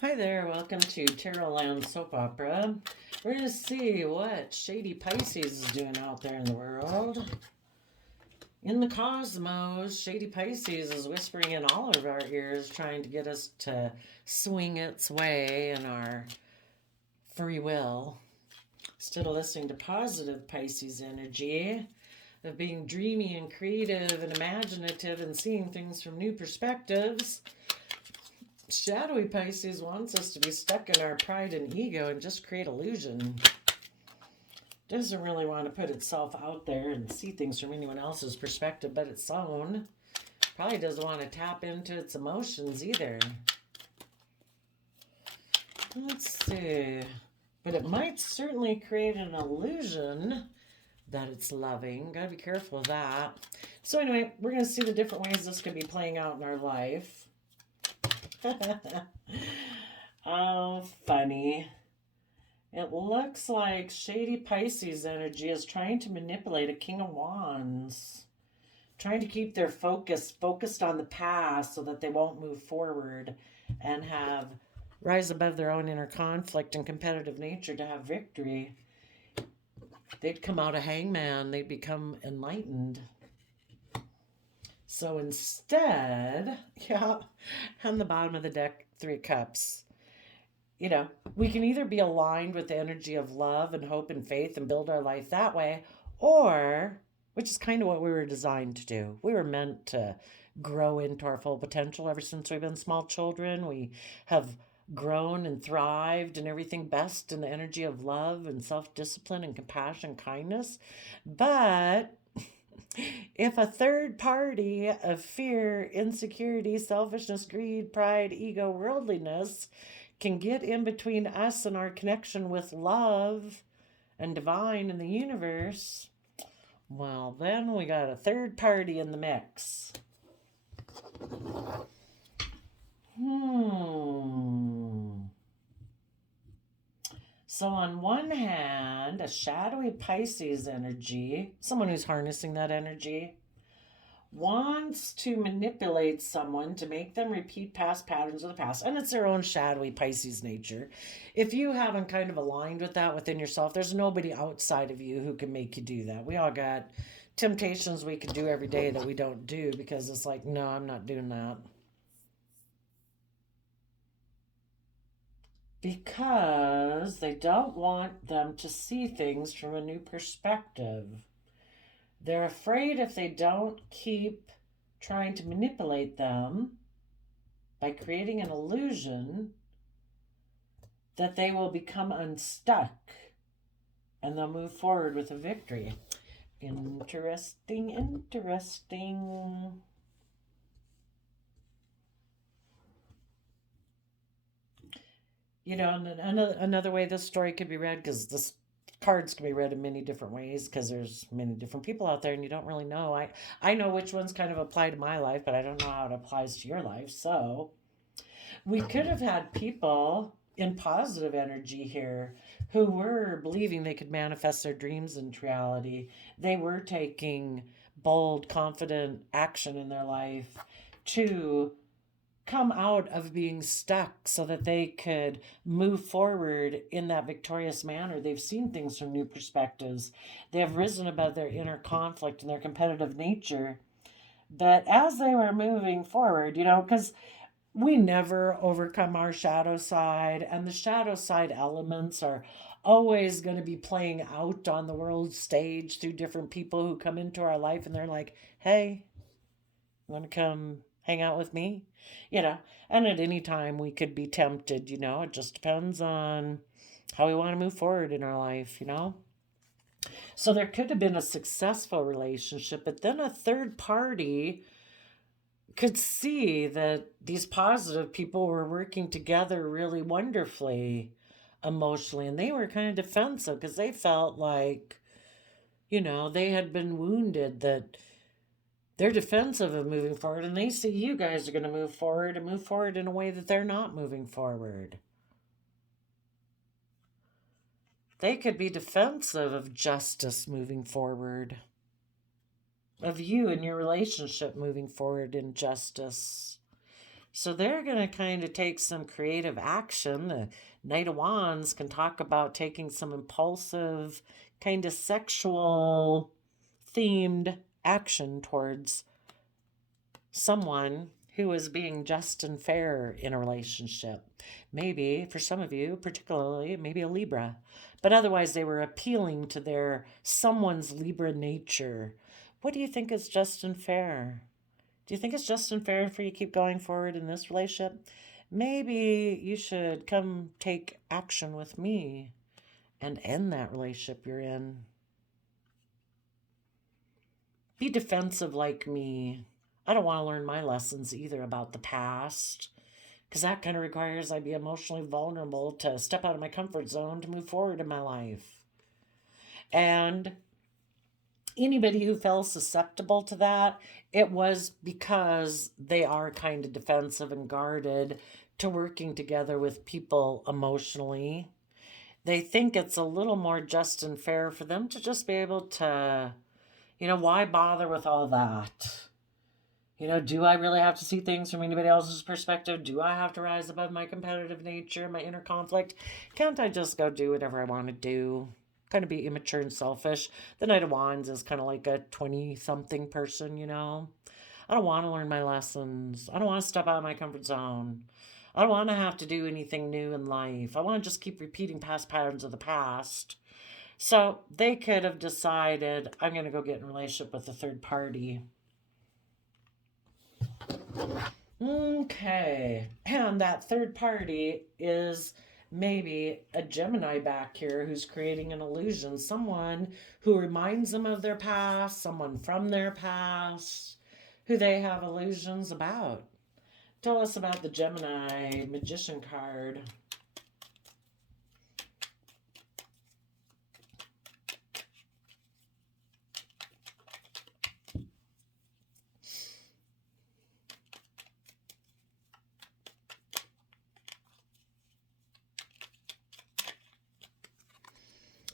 Hi there, welcome to Tarot Land Soap Opera. We're going to see what shady Pisces is doing out there in the world. In the cosmos, shady Pisces is whispering in all of our ears, trying to get us to swing its way in our free will. Instead of listening to positive Pisces energy, of being dreamy and creative and imaginative and seeing things from new perspectives, shadowy Pisces wants us to be stuck in our pride and ego and just create illusion. Doesn't really want to put itself out there and see things from anyone else's perspective but its own. Probably doesn't want to tap into its emotions either. Let's see. But it might certainly create an illusion that it's loving. Gotta be careful of that. So anyway, we're going to see the different ways this could be playing out in our life. Oh, funny. It looks like shady Pisces energy is trying to manipulate a King of Wands, trying to keep their focused on the past so that they won't move forward and have rise above their own inner conflict and competitive nature to have victory. They'd come out a hangman, they'd become enlightened. So instead, on the bottom of the deck, 3 cups. We can either be aligned with the energy of love and hope and faith and build our life that way, or, which is kind of what we were designed to do. We were meant to grow into our full potential ever since we've been small children. We have grown and thrived and everything best in the energy of love and self-discipline and compassion, kindness. But if a third party of fear, insecurity, selfishness, greed, pride, ego, worldliness can get in between us and our connection with love and divine in the universe, well, then we got a third party in the mix. So, on one hand, a shadowy Pisces energy, someone who's harnessing that energy, wants to manipulate someone to make them repeat past patterns of the past. And it's their own shadowy Pisces nature. If you haven't kind of aligned with that within yourself, there's nobody outside of you who can make you do that. We all got temptations we can do every day that we don't do because it's like, no, I'm not doing that. Because they don't want them to see things from a new perspective. They're afraid if they don't keep trying to manipulate them by creating an illusion that they will become unstuck and they'll move forward with a victory. Interesting, interesting. Another way this story could be read, because this cards can be read in many different ways because there's many different people out there and you don't really know. I know which ones kind of apply to my life, but I don't know how it applies to your life. So we could have had people in positive energy here who were believing they could manifest their dreams into reality. They were taking bold, confident action in their life to come out of being stuck so that they could move forward in that victorious manner. They've seen things from new perspectives. They have risen above their inner conflict and their competitive nature. But as they were moving forward, because we never overcome our shadow side, and the shadow side elements are always going to be playing out on the world stage through different people who come into our life and they're like, hey, you want to come hang out with me? And at any time we could be tempted, it just depends on how we want to move forward in our life. So there could have been a successful relationship, but then a third party could see that these positive people were working together really wonderfully emotionally, and they were kind of defensive because they felt like, they had been wounded, that they're defensive of moving forward, and they see you guys are going to move forward and move forward in a way that they're not moving forward. They could be defensive of justice moving forward, of you and your relationship moving forward in justice. So they're going to kind of take some creative action. The Knight of Wands can talk about taking some impulsive, kind of sexual themed action towards someone who is being just and fair in a relationship. Maybe, for some of you, particularly, maybe a Libra. But otherwise, they were appealing to their someone's Libra nature. What do you think is just and fair? Do you think it's just and fair for you to keep going forward in this relationship? Maybe you should come take action with me and end that relationship you're in. Be defensive like me. I don't want to learn my lessons either about the past, because that kind of requires I be emotionally vulnerable to step out of my comfort zone to move forward in my life. And anybody who felt susceptible to that, it was because they are kind of defensive and guarded to working together with people emotionally. They think it's a little more just and fair for them to just be able to, why bother with all that? Do I really have to see things from anybody else's perspective? Do I have to rise above my competitive nature, my inner conflict? Can't I just go do whatever I want to do? Kind of be immature and selfish. The Knight of Wands is kind of like a 20-something person, I don't want to learn my lessons. I don't want to step out of my comfort zone. I don't want to have to do anything new in life. I want to just keep repeating past patterns of the past. So they could have decided, I'm going to go get in a relationship with a third party. Okay. And that third party is maybe a Gemini back here who's creating an illusion. Someone who reminds them of their past, someone from their past, who they have illusions about. Tell us about the Gemini Magician card.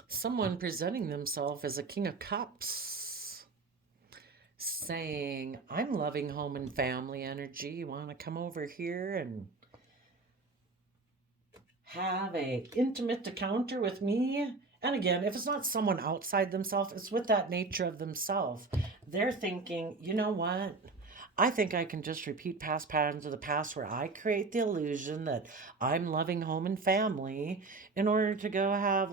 Someone presenting themselves as a King of Cups, saying, I'm loving home and family energy. You want to come over here and have a intimate encounter with me? And again, if it's not someone outside themselves, it's with that nature of themselves. They're thinking, you know what? I think I can just repeat past patterns of the past where I create the illusion that I'm loving home and family in order to go have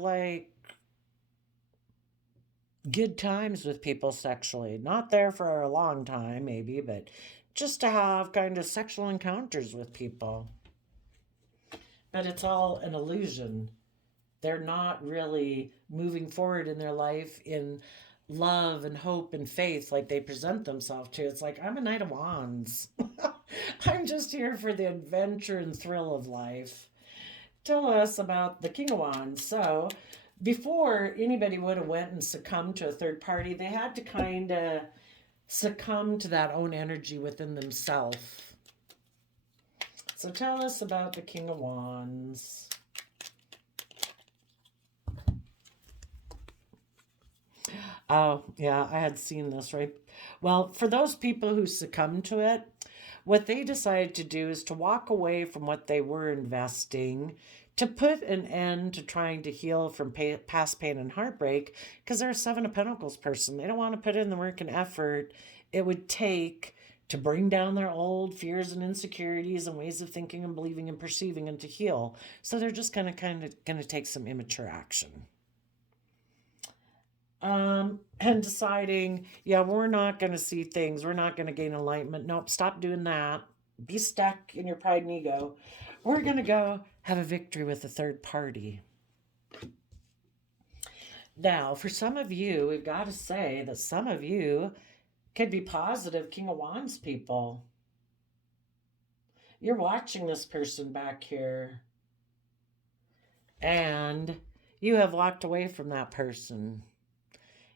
good times with people sexually. Not there for a long time, maybe, but just to have kind of sexual encounters with people. But it's all an illusion. They're not really moving forward in their life in love and hope and faith like they present themselves to. It's like, I'm a Knight of Wands. I'm just here for the adventure and thrill of life. Tell us about the King of Wands. So, before anybody would have went and succumbed to a third party, they had to kind of succumb to that own energy within themselves. So tell us about the King of Wands. Oh, yeah, I had seen this, right? Well, for those people who succumbed to it, what they decided to do is to walk away from what they were investing, to put an end to trying to heal from past pain and heartbreak, because they're a Seven of Pentacles person. They don't want to put in the work and effort it would take to bring down their old fears and insecurities and ways of thinking and believing and perceiving and to heal. So they're just going to take some immature action. And deciding, yeah, we're not going to see things. We're not going to gain enlightenment. Nope, stop doing that. Be stuck in your pride and ego. We're going to go have a victory with a third party. Now, for some of you, we've got to say that some of you could be positive King of Wands people. You're watching this person back here, and you have walked away from that person.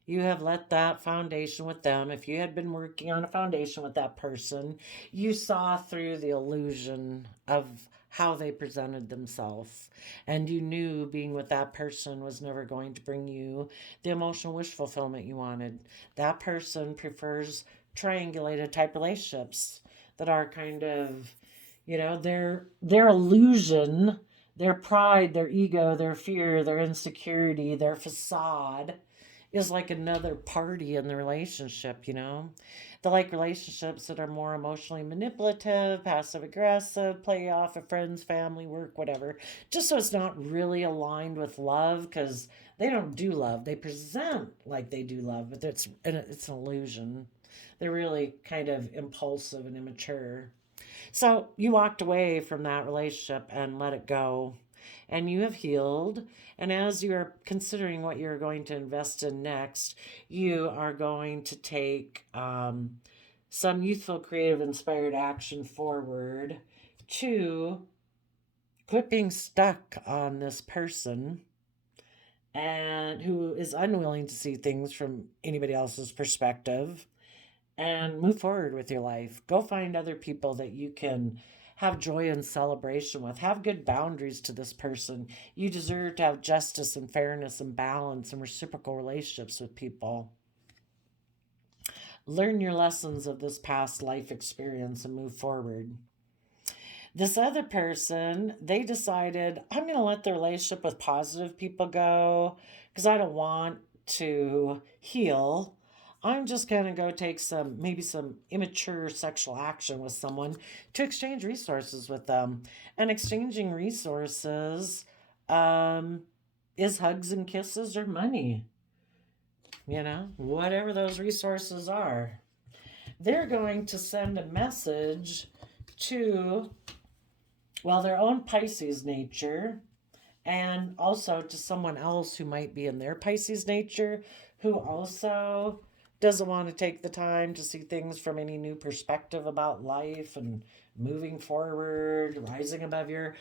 You have let that foundation with them. If you had been working on a foundation with that person, you saw through the illusion of how they presented themselves. And you knew being with that person was never going to bring you the emotional wish fulfillment you wanted. That person prefers triangulated type relationships that are kind of, Their illusion, their pride, their ego, their fear, their insecurity, their facade is like another party in the relationship. They like relationships that are more emotionally manipulative, passive aggressive, play off of friends, family, work, whatever. Just so it's not really aligned with love, because they don't do love. They present like they do love, but it's an illusion. They're really kind of impulsive and immature. So you walked away from that relationship and let it go, and you have healed. And as you're considering what you're going to invest in next, you are going to take some youthful, creative, inspired action forward to quit being stuck on this person and who is unwilling to see things from anybody else's perspective, and move forward with your life. Go find other people that you can have joy and celebration with. Have good boundaries to this person. You deserve to have justice and fairness and balance and reciprocal relationships with people. Learn your lessons of this past life experience and move forward. This other person, they decided, I'm going to let the relationship with positive people go because I don't want to heal. I'm just going to go take maybe some immature sexual action with someone to exchange resources with them. And exchanging resources um, is hugs and kisses or money, whatever those resources are. They're going to send a message to, well, their own Pisces nature, and also to someone else who might be in their Pisces nature, who also doesn't want to take the time to see things from any new perspective about life and moving forward, rising above your.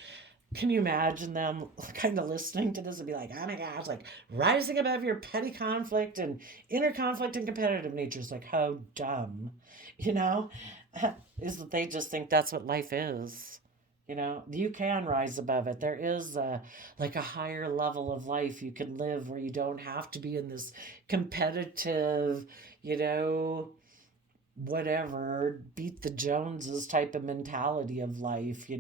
Can you imagine them kind of listening to this and be like, oh my gosh, like rising above your petty conflict and inner conflict and competitive nature is like, how dumb, you know? Is that they just think that's what life is. You can rise above it. There is like a higher level of life you can live where you don't have to be in this competitive, you know, whatever, beat the Joneses type of mentality of life.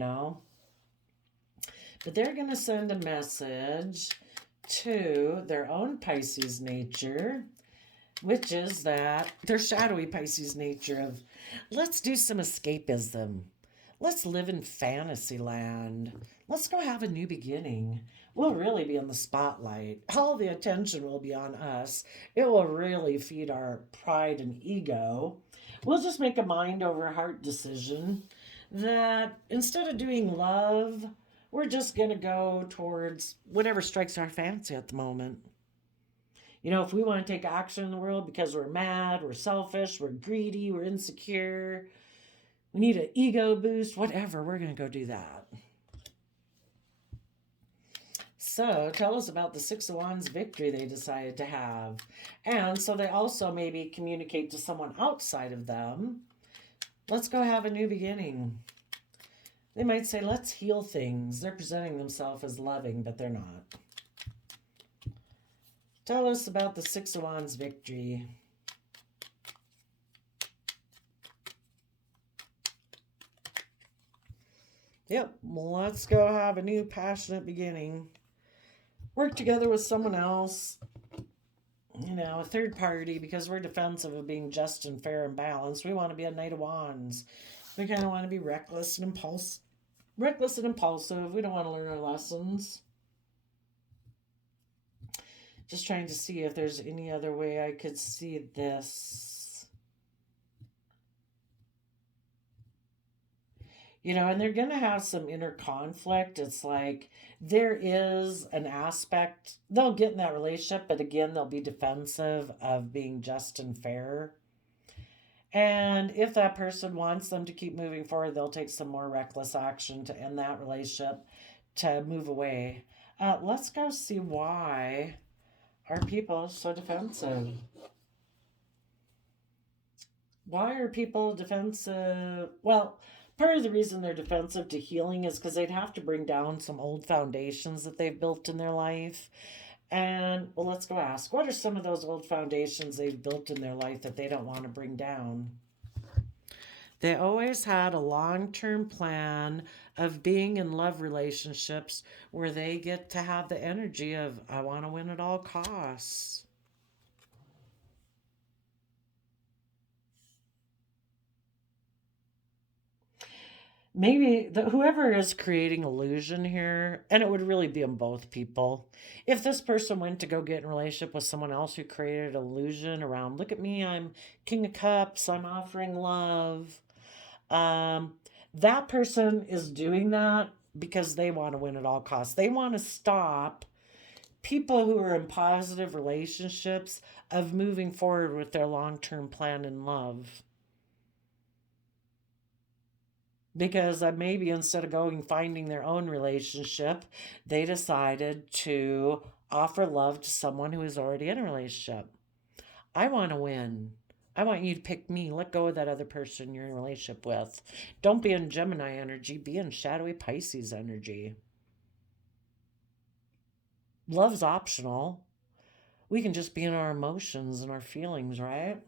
But they're going to send a message to their own Pisces nature, which is that their shadowy Pisces nature of, let's do some escapism. Let's live in fantasy land. Let's go have a new beginning. We'll really be in the spotlight. All the attention will be on us. It will really feed our pride and ego. We'll just make a mind over heart decision that instead of doing love, we're just going to go towards whatever strikes our fancy at the moment. If we want to take action in the world because we're mad, we're selfish, we're greedy, we're insecure, we need an ego boost, whatever, we're going to go do that. So tell us about the Six of Wands victory they decided to have. And so they also maybe communicate to someone outside of them. Let's go have a new beginning. They might say, let's heal things. They're presenting themselves as loving, but they're not. Tell us about the Six of Wands victory. Yep, well, let's go have a new passionate beginning. Work together with someone else, a third party, because we're defensive of being just and fair and balanced. We want to be a Knight of Wands. We kind of want to be reckless and impulsive. We don't want to learn our lessons. Just trying to see if there's any other way I could see this. And they're going to have some inner conflict. It's like there is an aspect, they'll get in that relationship, but again, they'll be defensive of being just and fair. And if that person wants them to keep moving forward, they'll take some more reckless action to end that relationship, to move away. Let's go see why are people so defensive. Why are people defensive? Well, part of the reason they're defensive to healing is because they'd have to bring down some old foundations that they've built in their life. And, well, let's go ask, what are some of those old foundations they've built in their life that they don't want to bring down? They always had a long-term plan of being in love relationships where they get to have the energy of, I want to win at all costs. Maybe whoever is creating illusion here, and it would really be on both people. If this person went to go get in a relationship with someone else who created illusion around, look at me, I'm King of Cups, I'm offering love. Um, that person is doing that because they want to win at all costs. They want to stop people who are in positive relationships of moving forward with their long-term plan in love. Because maybe instead of going finding their own relationship, they decided to offer love to someone who is already in a relationship. I want to win. I want you to pick me. Let go of that other person you're in a relationship with. Don't be in Gemini energy, be in shadowy Pisces energy. Love's optional. We can just be in our emotions and our feelings, right?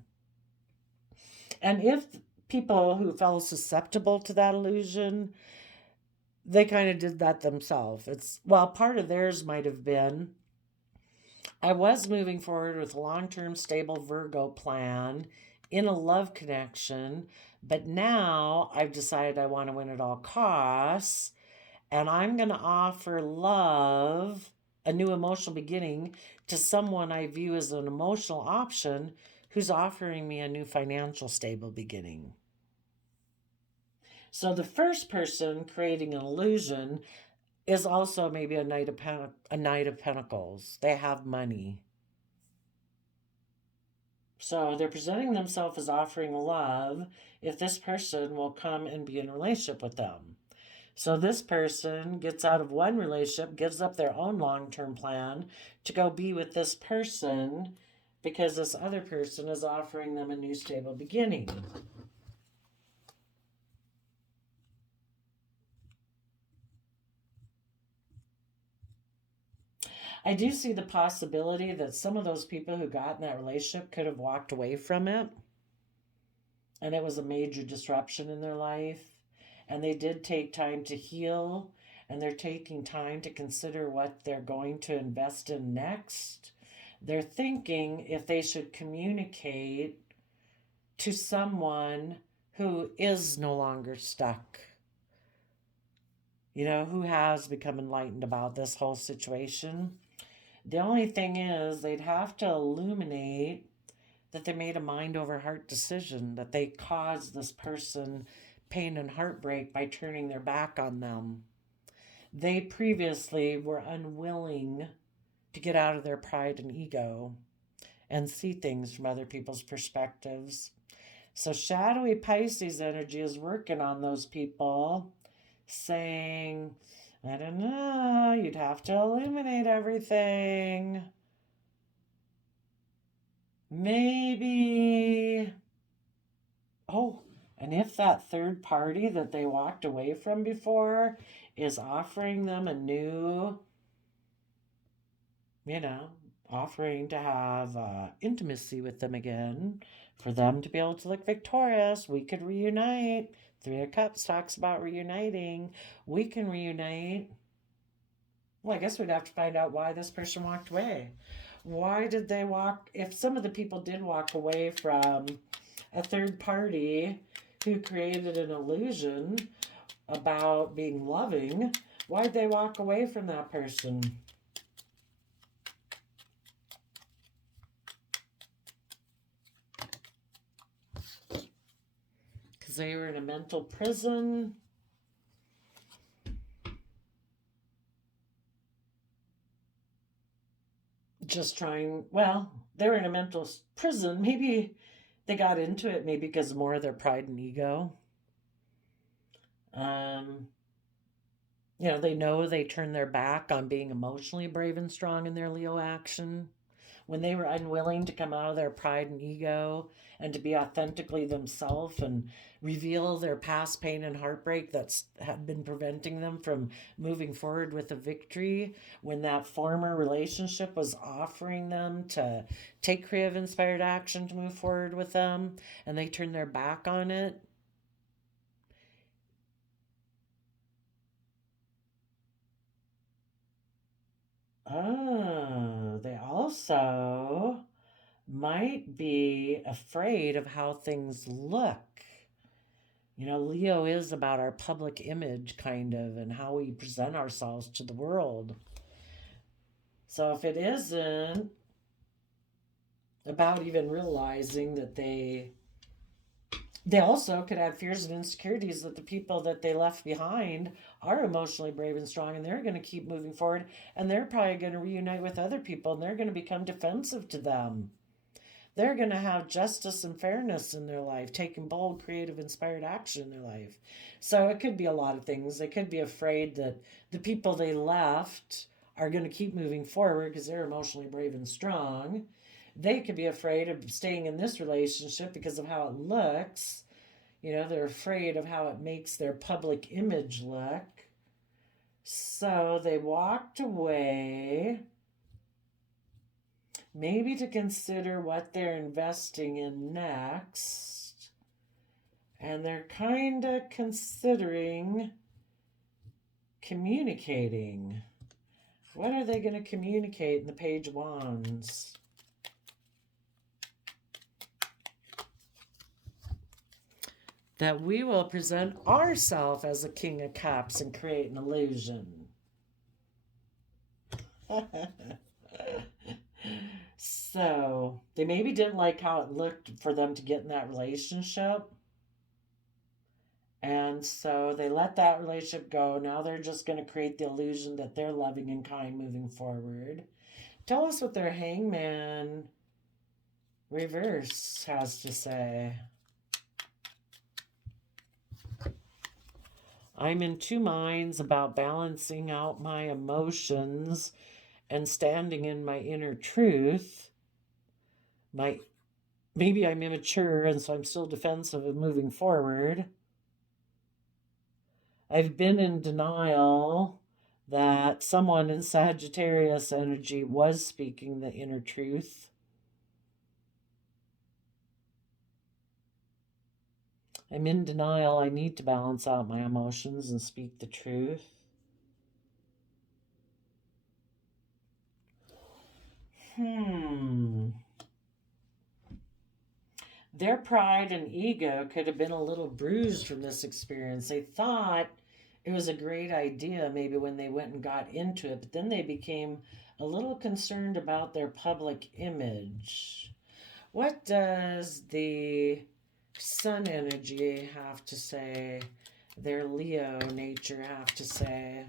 And if people who fell susceptible to that illusion, they kind of did that themselves. Well, part of theirs might have been, I was moving forward with a long-term stable Virgo plan in a love connection, but now I've decided I want to win at all costs, and I'm going to offer love, a new emotional beginning, to someone I view as an emotional option who's offering me a new financial stable beginning. So the first person creating an illusion is also maybe a Knight of Pentacles. They have money. So they're presenting themselves as offering love if this person will come and be in a relationship with them. So this person gets out of one relationship, gives up their own long-term plan to go be with this person because this other person is offering them a new stable beginning. I do see the possibility that some of those people who got in that relationship could have walked away from it, and it was a major disruption in their life. And they did take time to heal, and they're taking time to consider what they're going to invest in next. They're thinking if they should communicate to someone who is no longer stuck, who has become enlightened about this whole situation. The only thing is, they'd have to illuminate that they made a mind over heart decision, that they caused this person pain and heartbreak by turning their back on them. They previously were unwilling to get out of their pride and ego and see things from other people's perspectives. So shadowy Pisces energy is working on those people, saying, I don't know, you'd have to illuminate everything. Maybe. Oh, and if that third party that they walked away from before is offering them a new, offering to have intimacy with them again, for them to be able to look victorious, we could reunite. Three of Cups talks about reuniting. We can reunite. Well, I guess we'd have to find out why this person walked away. Why did they walk? If some of the people did walk away from a third party who created an illusion about being loving, why'd they walk away from that person? Because they were in a mental prison. Just trying, well, they were in a mental prison. Maybe they got into it maybe because more of their pride and ego. They know they turned their back on being emotionally brave and strong in their Leo action. When they were unwilling to come out of their pride and ego and to be authentically themselves and reveal their past pain and heartbreak that's had been preventing them from moving forward with a victory, when that former relationship was offering them to take creative inspired action to move forward with them and they turned their back on it, Oh, they also might be afraid of how things look. Leo is about our public image, kind of, and how we present ourselves to the world. So if it isn't about even realizing that they also could have fears and insecurities that the people that they left behind are emotionally brave and strong, and they're going to keep moving forward, and they're probably going to reunite with other people, and they're going to become defensive to them. They're going to have justice and fairness in their life, taking bold, creative, inspired action in their life. So it could be a lot of things. They could be afraid that the people they left are going to keep moving forward because they're emotionally brave and strong. They could be afraid of staying in this relationship because of how it looks. They're afraid of how it makes their public image look. So they walked away, maybe to consider what they're investing in next. And they're kind of considering communicating. What are they going to communicate in the Page of Wands? That we will present ourselves as a King of Cups and create an illusion. So they maybe didn't like how it looked for them to get in that relationship. And so they let that relationship go. Now they're just going to create the illusion that they're loving and kind moving forward. Tell us what their Hangman reverse has to say. I'm in two minds about balancing out my emotions and standing in my inner truth. Maybe I'm immature and so I'm still defensive of moving forward. I've been in denial that someone in Sagittarius energy was speaking the inner truth. I'm in denial. I need to balance out my emotions and speak the truth. Their pride and ego could have been a little bruised from this experience. They thought it was a great idea maybe when they went and got into it, but then they became a little concerned about their public image. What does the Sun energy have to say? Their Leo nature have to say?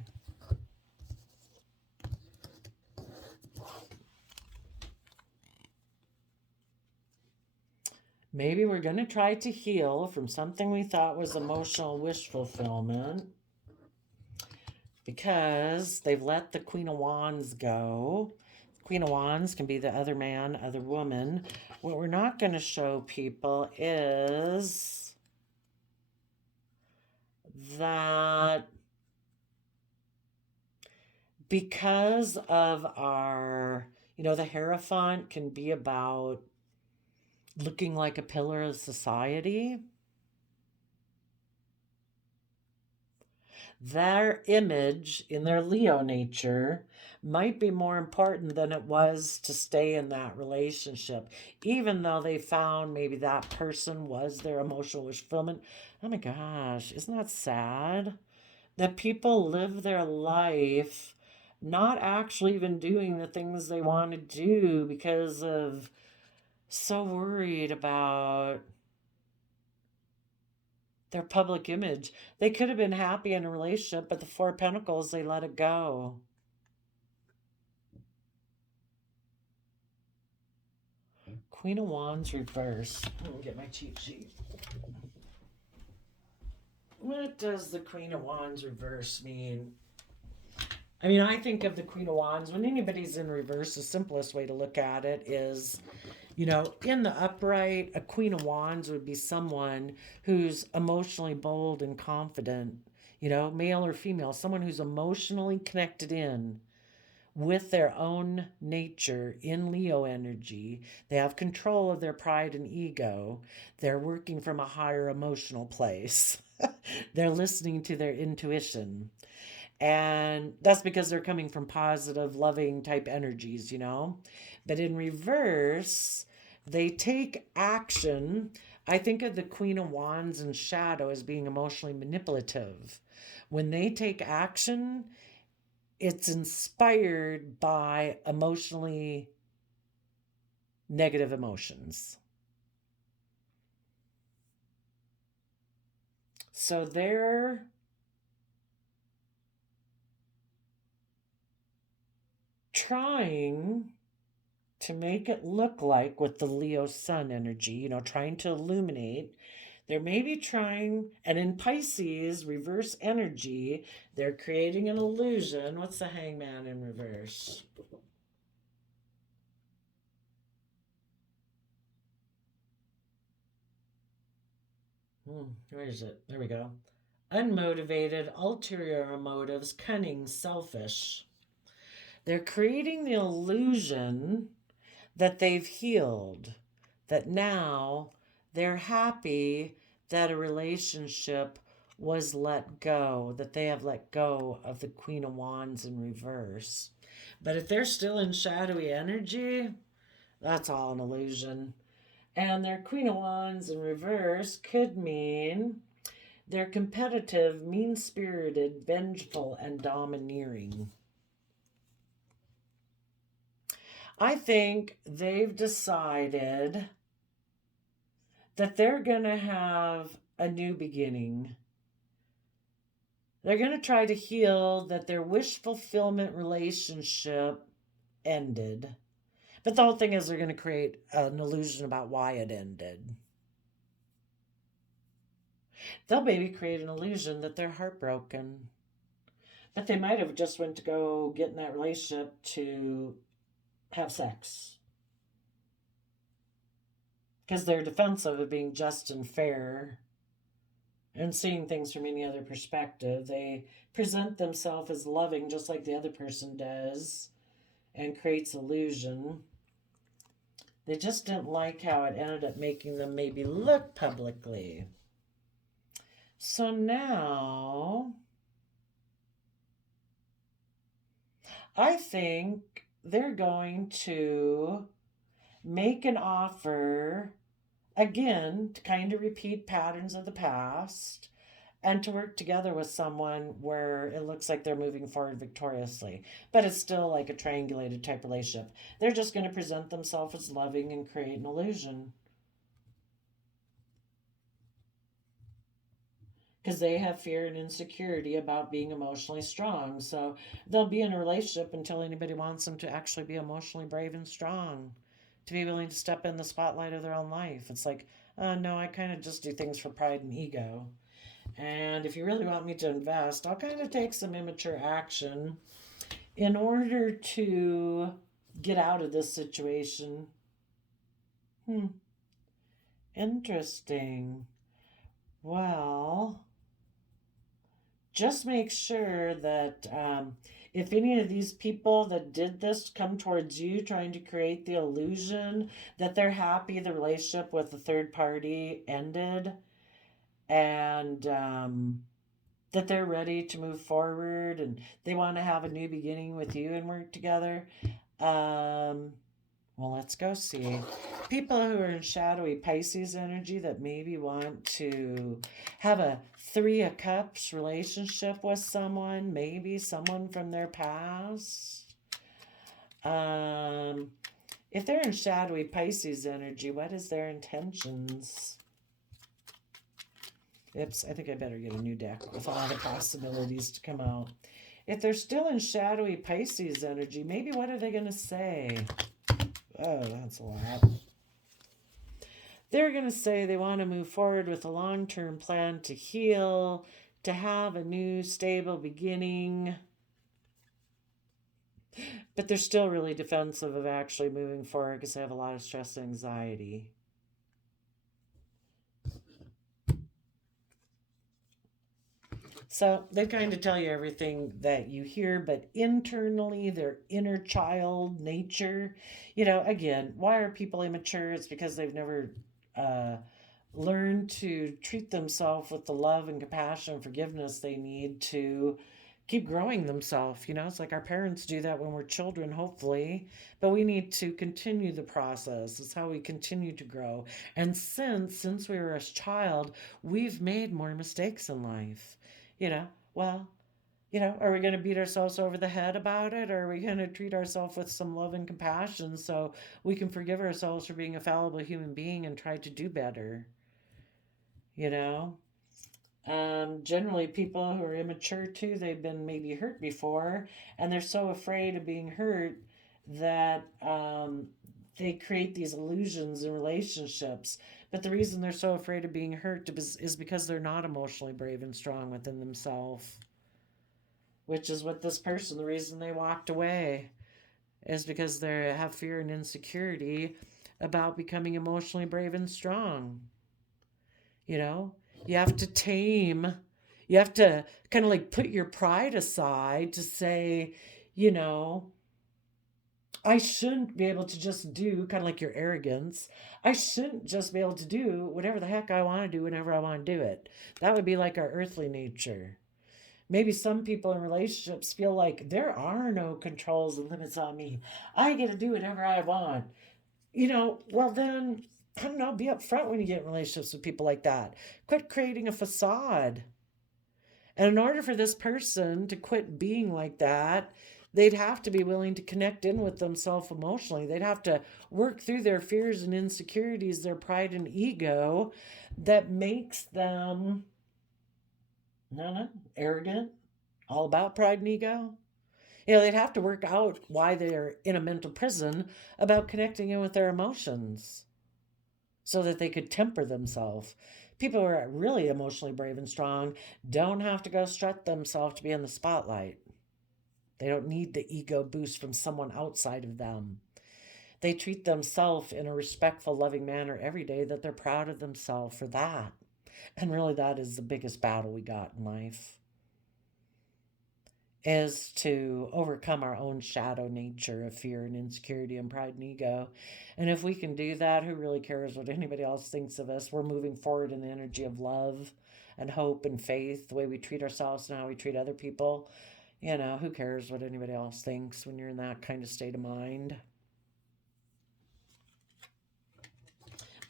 Maybe we're going to try to heal from something we thought was emotional wish fulfillment because they've let the Queen of Wands go. The Queen of Wands can be the other man, other woman. What we're not going to show people is that because of our, the Hierophant can be about looking like a pillar of society. Their image in their Leo nature might be more important than it was to stay in that relationship, even though they found maybe that person was their emotional wish fulfillment. Oh my gosh, isn't that sad? That people live their life not actually even doing the things they want to do because of so worried about their public image. They could have been happy in a relationship, but the Four of Pentacles, they let it go. Queen of Wands reverse. Let me get my cheat sheet. What does the Queen of Wands reverse mean? I think of the Queen of Wands, when anybody's in reverse, the simplest way to look at it is, in the upright, a Queen of Wands would be someone who's emotionally bold and confident, male or female, someone who's emotionally connected in with their own nature in Leo energy. They have control of their pride and ego. They're working from a higher emotional place. They're listening to their intuition. And that's because they're coming from positive, loving type energies, you know? But in reverse, they take action. I think of the Queen of Wands and Shadow as being emotionally manipulative. When they take action, it's inspired by emotionally negative emotions. So they're trying to make it look like with the Leo sun energy, you know, trying to illuminate. They're maybe trying, and in Pisces, reverse energy, they're creating an illusion. What's the hangman in reverse? Where is it? There we go. Unmotivated, ulterior motives, cunning, selfish. They're creating the illusion that they've healed, that now they're happy that a relationship was let go, that they have let go of the Queen of Wands in reverse. But if they're still in shadowy energy, that's all an illusion. And their Queen of Wands in reverse could mean they're competitive, mean spirited, vengeful, and domineering. I think they've decided that they're going to have a new beginning. They're going to try to heal that their wish fulfillment relationship ended. But the whole thing is they're going to create an illusion about why it ended. They'll maybe create an illusion that they're heartbroken. But they might have just went to go get in that relationship to have sex. Because they're defensive of being just and fair and seeing things from any other perspective. They present themselves as loving just like the other person does and creates illusion. They just didn't like how it ended up making them maybe look publicly. So now I think they're going to make an offer again to kind of repeat patterns of the past and to work together with someone where it looks like they're moving forward victoriously. But it's still like a triangulated type relationship. They're just going to present themselves as loving and create an illusion. Because they have fear and insecurity about being emotionally strong. So they'll be in a relationship until anybody wants them to actually be emotionally brave and strong, to be willing to step in the spotlight of their own life. It's like, no, I kind of just do things for pride and ego. And if you really want me to invest, I'll kind of take some immature action in order to get out of this situation. Interesting. Well, just make sure that if any of these people that did this come towards you trying to create the illusion that they're happy the relationship with the third party ended and that they're ready to move forward and they want to have a new beginning with you and work together, well, let's go see. People who are in shadowy Pisces energy that maybe want to have a Three of Cups relationship with someone, maybe someone from their past. If they're in shadowy Pisces energy, what is their intentions? Oops, I think I better get a new deck with a lot of possibilities to come out. If they're still in shadowy Pisces energy, maybe what are they going to say? Oh, that's a lot. They're going to say they want to move forward with a long-term plan to heal, to have a new stable beginning. But they're still really defensive of actually moving forward because they have a lot of stress and anxiety. So they kind of tell you everything that you hear, but internally, their inner child nature, you know, again, why are people immature? It's because they've never learned to treat themselves with the love and compassion and forgiveness they need to keep growing themselves. It's like our parents do that when we're children, hopefully, but we need to continue the process. It's how we continue to grow. And since we were a child, we've made more mistakes in life. You know, well, are we going to beat ourselves over the head about it, or are we going to treat ourselves with some love and compassion so we can forgive ourselves for being a fallible human being and try to do better? You know? Generally, people who are immature too, they've been maybe hurt before, and they're so afraid of being hurt that they create these illusions in relationships. But the reason they're so afraid of being hurt is because they're not emotionally brave and strong within themselves, which is what this person, the reason they walked away is because they have fear and insecurity about becoming emotionally brave and strong. You know, you have to tame, you have to kind of like put your pride aside to say, you know, I shouldn't be able to just do kind of like your arrogance. I shouldn't just be able to do whatever the heck I want to do whenever I want to do it. That would be like our earthly nature. Maybe some people in relationships feel like there are no controls and limits on me. I get to do whatever I want. Well, then, I don't know, be upfront when you get in relationships with people like that. Quit creating a facade. And in order for this person to quit being like that, they'd have to be willing to connect in with themselves emotionally. They'd have to work through their fears and insecurities, their pride and ego that makes them, no, arrogant, all about pride and ego. They'd have to work out why they're in a mental prison about connecting in with their emotions so that they could temper themselves. People who are really emotionally brave and strong don't have to go strut themselves to be in the spotlight. They don't need the ego boost from someone outside of them. They treat themselves in a respectful, loving manner every day that they're proud of themselves for that. And really, that is the biggest battle we got in life, is to overcome our own shadow nature of fear and insecurity and pride and ego. And if we can do that, who really cares what anybody else thinks of us? We're moving forward in the energy of love and hope and faith, the way we treat ourselves and how we treat other people. Who cares what anybody else thinks when you're in that kind of state of mind?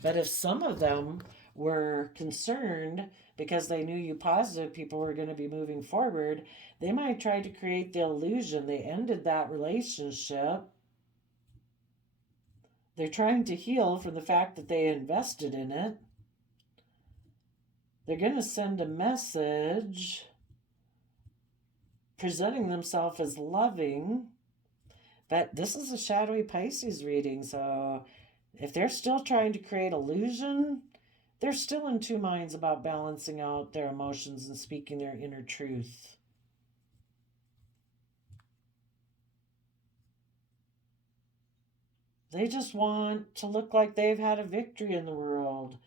But if some of them were concerned because they knew you positive people were going to be moving forward, they might try to create the illusion they ended that relationship. They're trying to heal from the fact that they invested in it. They're going to send a message presenting themselves as loving. But this is a shadowy Pisces reading, so if they're still trying to create illusion, they're still in two minds about balancing out their emotions and speaking their inner truth. They just want to look like they've had a victory in the world.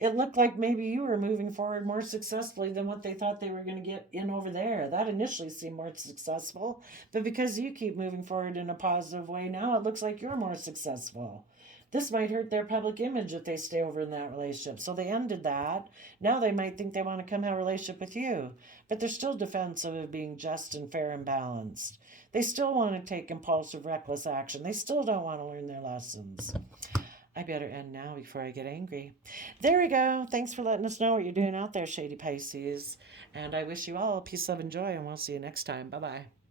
It looked like maybe you were moving forward more successfully than what they thought they were going to get in over there. That initially seemed more successful, but because you keep moving forward in a positive way, now it looks like you're more successful. This might hurt their public image if they stay over in that relationship. So they ended that. Now they might think they want to come have a relationship with you, but they're still defensive of being just and fair and balanced. They still want to take impulsive, reckless action. They still don't want to learn their lessons. I better end now before I get angry. There we go. Thanks for letting us know what you're doing out there, Shady Pisces. And I wish you all peace, love, and joy, and we'll see you next time. Bye bye.